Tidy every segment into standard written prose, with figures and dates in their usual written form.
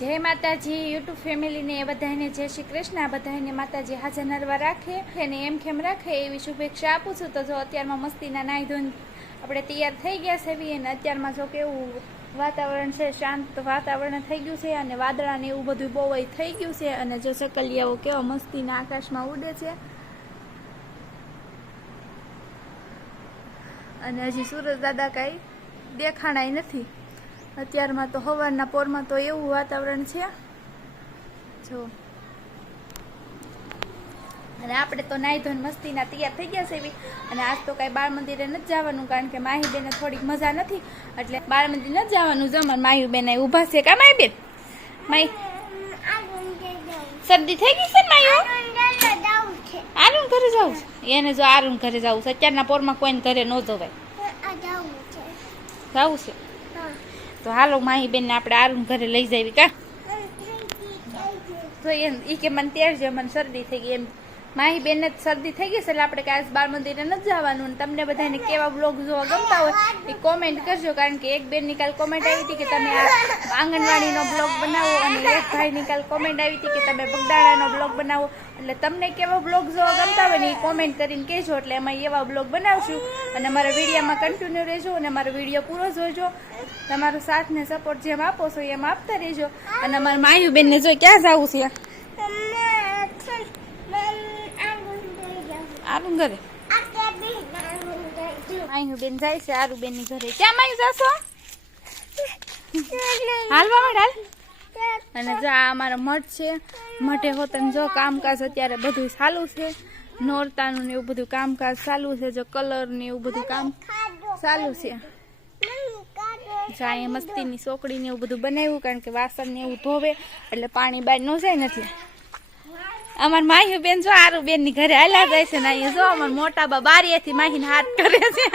જય માતાજી યુટ્યુબ ફેમિલીને બધાને જય શ્રી કૃષ્ણ. બધાને માતાજી હાજર નરવા રાખે અને એમ ખેમ રાખે એવી શુભેચ્છા આપું છું. તો જો અત્યારમાં મસ્તીના નાહી ધોઈને આપણે તૈયાર થઈ ગયા છે અને અત્યારમાં જો કેવું વાતાવરણ છે, શાંત વાતાવરણ થઈ ગયું છે અને વાદળાને એવું બધું બહુ થઈ ગયું છે. અને જો સકલિયાઓ કેવા મસ્તીના આકાશમાં ઉડે છે અને હજી સૂરજ દાદા કાંઈ દેખાણાય નથી. અત્યારમાં તો સવારના પોરમાં તો એવું વાતાવરણ છે જો. અને આપણે તો નાહી ધોઈને મસ્તીના તૈયાર થઈ ગયા છે એવી. અને આજ તો કાંઈ બાળ મંદિરે નથી જવાનું કારણ કે માહી બેને થોડીક મજા નથી એટલે બાળ મંદિર નથી જવાનું. જમણ માહી બેન ઊભા છે કા માહી બેન? માહી શરદી થઈ ગઈ છે ને માહી? આરુન ઘરે જવું છે એને. જો આરુન ઘરે જવું છે અત્યારના પોરમાં કોઈને ઘરે ન જવાય. જવું છે તો હાલો માહી બેન ને આપણે આરુન ઘરે લઈ જાવી કા. તો એમ ઈ કે મને તેરજો મને શરદી થઈ ગઈ એમ. માહી બેન ને શરદી થઈ ગઈ છે એટલે આપણે કાંઈ બાળ મંદિરે નથી જવાનું. અને તમને બધાને કેવા બ્લોગ જોવા ગમતા હોય એ કોમેન્ટ કરજો કારણ કે એક બેનની કાલ કોમેન્ટ આવી હતી કે તમે આ આંગણવાડીનો બ્લોગ બનાવો અને એક ભાઈની કાલ કોમેન્ટ આવી હતી કે તમે બગદાણાનો બ્લોગ બનાવો. એટલે તમને કેવા બ્લોગ જોવા ગમતા હોય ને એ કોમેન્ટ કરીને કહેજો એટલે એમાં એવા બ્લોગ બનાવશું. અને અમારા વિડીયોમાં કન્ટિન્યુ રહેજો અને અમારો વિડીયો પૂરો જોજો. તમારો સાથ ને સપોર્ટ જેમ આપો છો એમ આપતા રહેજો. અને અમારા માયુ બેનને જો ક્યાં જવું છે? આરું ઘરે માયુ બેન જાય છે આરુ બેન ની ઘરે. ક્યાં માયુ જાશો? હાલવા માંડ હાલ. અને જો આ અમારો મઠ છે. મઠે હોતન જો કામકાજ અત્યારે બધું ચાલુ છે. નોરતાનું ને એવું બધું કામકાજ ચાલુ છે. જો કલર ને એવું બધું કામ ચાલુ છે. જો અહીંયા મસ્તીની સોકડી ને એવું બધું બનાવ્યું કારણ કે વાસણ ને એવું ધોવે એટલે પાણી બહાર ન જાય નથી. અમાર માહી બેન જો આરુ બેન ની ઘરે હાલા જાય છે ને અહીંયા જો અમાર મોટા બા બારીએથી માહીને હાથ કરે છે.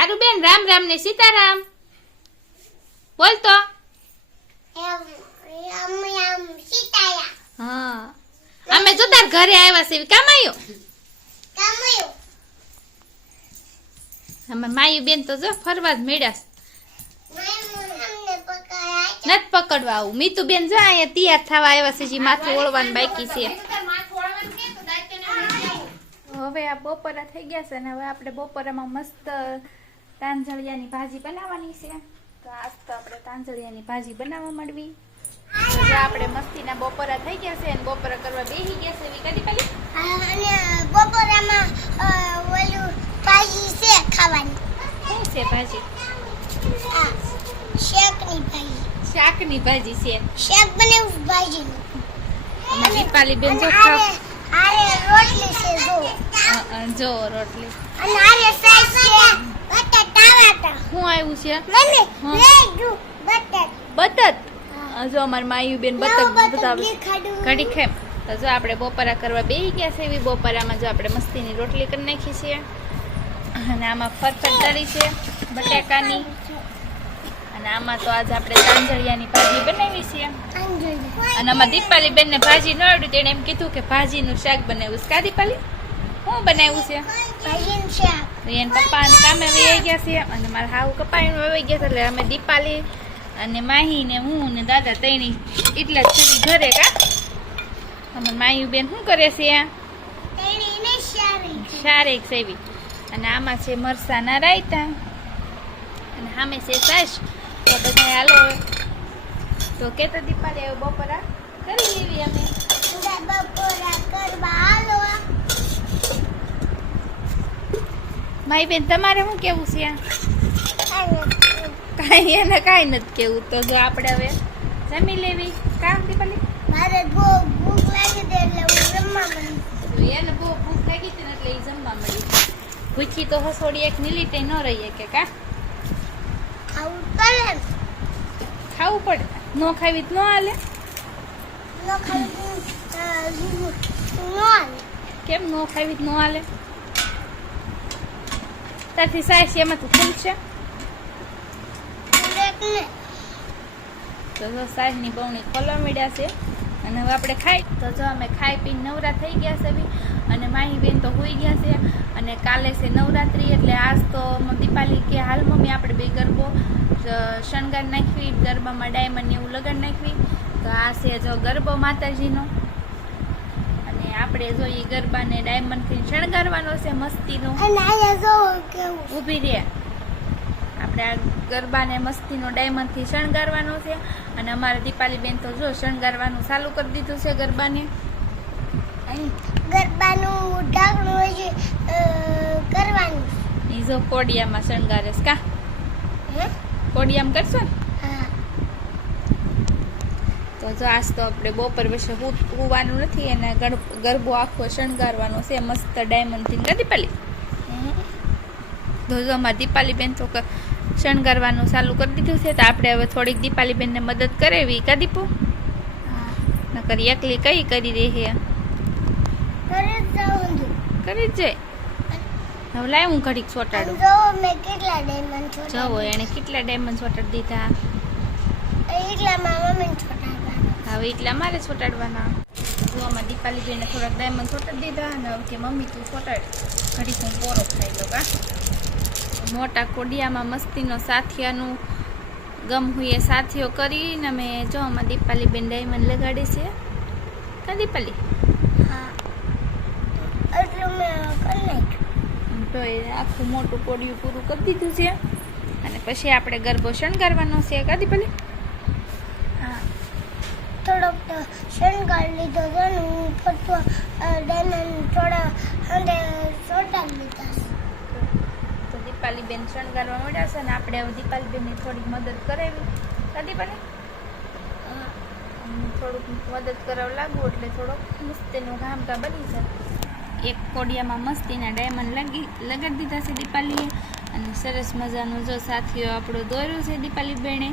આરુ બેન રામ રામ ને સીતારામ બોલ તો. હા અમે જો તાર ઘરે આવ્યા છે કામ આવ્યો. અમાર માયુ બેન તો જો ફરવા જ મેળ્યા નથી પકડવા આવું. મીતુ બેન જો અહીંયા તૈયાર થવા આવ્યા છે જે માથું ઓળવાનું બાકી છે. હવે આ બપોરા થઈ ગયા છે ને હવે આપણે બપોરામાં મસ્ત તાંજળિયાની ભાજી બનાવવાની છે. તો આજ તો આપણે તાંજળિયાની ભાજી બનાવવા માંડવી. આપણે મસ્તીના બપોરા થઈ ગયા છે અને બપોરા કરવા બેસી ગયા છે. કદી પેલી અને બપોરામાં ઓલું ભાજી છે ખાવાની. શું છે ભાજી? શાકની ભાજી. શાકની ભાજી છે. શાક બનાવું ભાજીનું. અને દીપાલી બેન જો આરે રોટલી છે જો રોટલી અને આરે સાઈઝ છે બટાટા. શું આવ્યું છે? મમ્મી લેડુ બટાટ. બતત. જો અમાર માયુ બેન બતત બતાવે ઘડી ખેમ. તો જો આપણે બપોરા કરવા બેસી ગયા છે. એવી બપોરામાં જો આપણે મસ્તીની રોટલી કરી નાખી છે અને આમાં ફરફર તળી છે બટાકાની. અને આમાં તો આજે આપણે તાંજળિયાની ભાજી બનાવી છે. અને આમાં દીપાલી બેન ને ભાજી ન આવડ્યું તેણે એમ કીધું કે ભાજીનું શાક બનાવ્યું છે. કા દીપાલી શું બનાવ્યું છે? ભાજીનું શાક. એને પપ્પા કામે વહી ગયા છે અને મારા હાવ કપાઈને વહી ગયા છે એટલે અમે દીપાલી અને માહી ને હું ને દાદા તૈણી એટલે જ છે ઘરે. કા અમાર માયુ બેન શું કરે છે? શારેક સેવી. અને આમાં છે મરસાના રાયતા અને સામે છે સાસ. તો બધા હાલો તો કેતો દીપાલી હવે બપોરા કરી લેવી અમે. બપોરા કરવા હાલો. મારી બેન તમારે શું કેવું છે? કાંઈ એને કાંઈ નથી કેવું. તો જો આપણે હવે જમી લેવી. કામ દીપાલી મારે બહુ ભૂખ લાગી હતી એટલે હું જમવા મળી. એને બહુ ભૂખ લાગી હતી ને એટલે એ જમવા મળી. ભૂખી તો હસોડી એક મિનિટે ન રહીએ કે કા ખાવું પડે. ખાવું પડે. ન ખાવી જ ન હાલે. ન ખાવું ન હાલે. કેમ ન ખાવી જ ન હાલે? ત્યાંથી સાસ એમાંથી ખુલશે તો સાસની બહુણી ખોલવા મળ્યા છે અને હવે આપણે ખાઈ તો જો અમે ખાઈ પીને નવરા થઈ ગયા છે બી. અને માહી બેન તો હોઈ ગયા છે. અને કાલે છે નવરાત્રી એટલે આજ તો દીપાલી કે હાલ મમ્મી આપણે બે ગરબો શણગાર નાખવી, ગરબામાં ડાયમંડ એવું લગાડ નાખવી. તો આ છે જો ગરબો માતાજીનો. અને આપણે જો એ ગરબાને ડાયમંડથી શણગારવાનો છે મસ્તીનો. અને અહીંયા જો કેવું ઊભી રહે, આપણે આ ગરબાને મસ્તીનો ડાયમંડથી શણગારવાનો છે. અને અમારા દીપાલી બેન તો જો શણગારવાનું ચાલુ કરી દીધું છે ગરબાને. ગરબાનું ઢાંકણું હોય છે કરવાનું. એ જો કોડિયામાં શણગારે છે કા? હે? કોડિયામાં કરશો ને? હા. તો જો આજ તો આપણે બપોર પછી હોવાનું નથી અને ગરબો આખો શણગારવાનો છે મસ્ત ડાયમંડથી. કા દીપાલી? તો જો અમારી દીપાલી બેન તો શણગારવાનું ચાલુ કરી દીધું છે. તો આપણે હવે થોડીક દીપાલી બેનને મદદ કરેવી. કા દીપુ? નકર એકલી કઈ કરી રહી છે? કરી જ જાઉં છું. કરી જ જાય. હવે લાય હું ઘડીક ચોટાડું. જો મેં કેટલા ડાયમંડ છોટાડ્યા. જવો એને કેટલા ડાયમંડ ચોટાડી દીધા. એટલામાં મમ્મીને છોટાડવાના. હવે એટલા મારે ચોટાડવાના. જો આમાં દીપાલી બેને થોડાક ડાયમંડ ચોટાડી દીધા. અને હવે કે મમ્મી તું ચોટાડ, ઘડીક હું પોરો ખાઈ લો. કા મોટા કોડિયામાં મસ્તીનો સાથિયાનું ગમ હુએ સાથીઓ કરીને અમે જો આમાં દીપાલી બેન ડાયમંડ લગાડી છે. કા દીપાલી? હા. એટલું મેં કરી નાખ્યું. તો એ આખું મોટું કોડિયું પૂરું કરી દીધું છે. અને પછી આપણે ગરબો શણગારવાનો છે. કા દીપાલી? હા. થોડોક તો શણગાર લીધો છે ને હું ફટવા ડાયમંડ થોડા અંદર ચોટાડી લીધા છે. તો દીપાલી બેન શણગારવા મળ્યા છે. અને આપણે હવે દીપાલી બેનને થોડીક મદદ કરાવી. કા દીપાલી? થોડુંક મદદ કરાવવા લાગુ એટલે થોડોક મસ્તીનું ગામકા બની જાય. એક કોડિયામાં મસ્તીના ડાયમંડ લગાડી દીધા છે દીપાલીએ. અને સરસ મજાનું જો સાથીઓ આપણો દોર્યો છે દીપાલી બેને.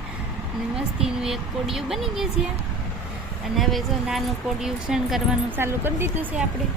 અને મસ્તીનું એક કોડિયું બની ગયું છે. અને હવે જો નાનું કોડિયું શણગારવાનું ચાલુ કરી દીધું છે આપણે.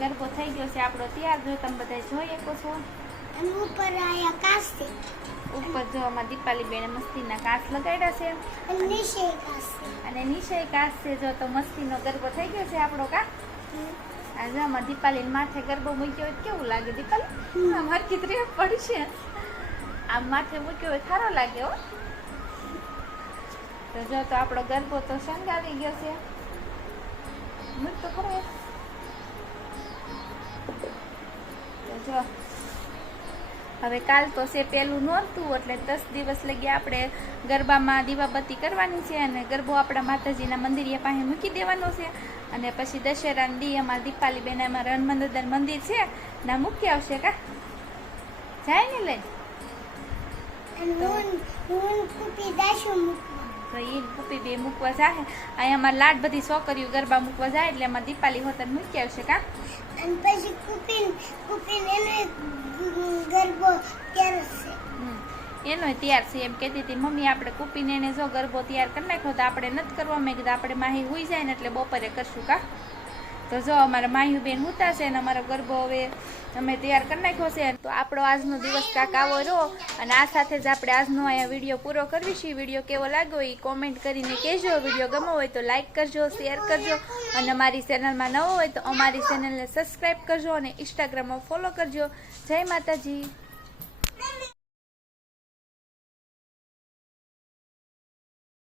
ગરબો થઈ ગયો છે આપણો તૈયાર. જો તમે બધા જોઈ શકો છો. અને ઉપર આયા કાચ છે. ઉપર જો આમાં દીપાલી બેને મસ્તીના કાચ લગાડ્યા છે. અને નીચે કાચ છે. અને નીચે કાચ છે. જો તો મસ્તીનો ગરબો થઈ ગયો છે આપણો. કા આ જો આમાં દીપાલી માથે ગરબો મૂક્યો હોય કેવું લાગે દીપાલી? આમ હરખી ત્રેપ પડી છે. આમ માથે મૂક્યો હોય સારો લાગે હો. તો જો તો આપણો ગરબો તો શણગારી ગયો છે. મૂક તો ખરો. જો હવે કાલ તો છે પેલું નોરતું એટલે 10 દિવસ લગી આપણે ગરબામાં દીવાબત્તી કરવાની છે. અને ગરબો આપણા માતાજીના મંદિર પાસે મૂકી દેવાનો છે. અને પછી દશેરાના દી અમારા દીપાલી બેન અમારા હનુમાન મંદિર છે ના મૂકી આવશે. કા જાય ને લઈ હું કુપી દાશું મૂકવા. તો એ કુપી બે મૂકવા જાય. અહીંયા અમારે લાડ બધી છોકરીઓ ગરબા મૂકવા જાય એટલે અમારે દીપાલી હોતન મૂકી આવશે. કા અને પછી કુપીન એનો ગરબો તૈયાર છે. એનો તૈયાર છે એમ કહેતી હતી મમ્મી આપણે કુપીને એને જો ગરબો તૈયાર કરી નાખ્યો તો આપણે નથી કરવા. મેં કીધું આપણે માહી હુઈ જાય ને એટલે બપોરે કરશું. કા તો જો અમારા માહી બેન હુતા છે અને અમારો ગરબો હવે અમે તૈયાર કરી નાખ્યો છે. તો આપણો આજનો દિવસ કાંક આવો રહ્યો. અને આ સાથે જ આપણે આજનો અહીંયા વિડીયો પૂરો કરવીશું. વિડીયો કેવો લાગ્યો એ કોમેન્ટ કરીને કહેજો. વિડીયો ગમો હોય તો લાઈક કરજો, શેર કરજો. અને અમારી ચેનલમાં નવો હોય તો અમારી ચેનલને સબસ્ક્રાઈબ કરજો અને ઇન્સ્ટાગ્રામમાં ફોલો કરજો. જય માતાજી.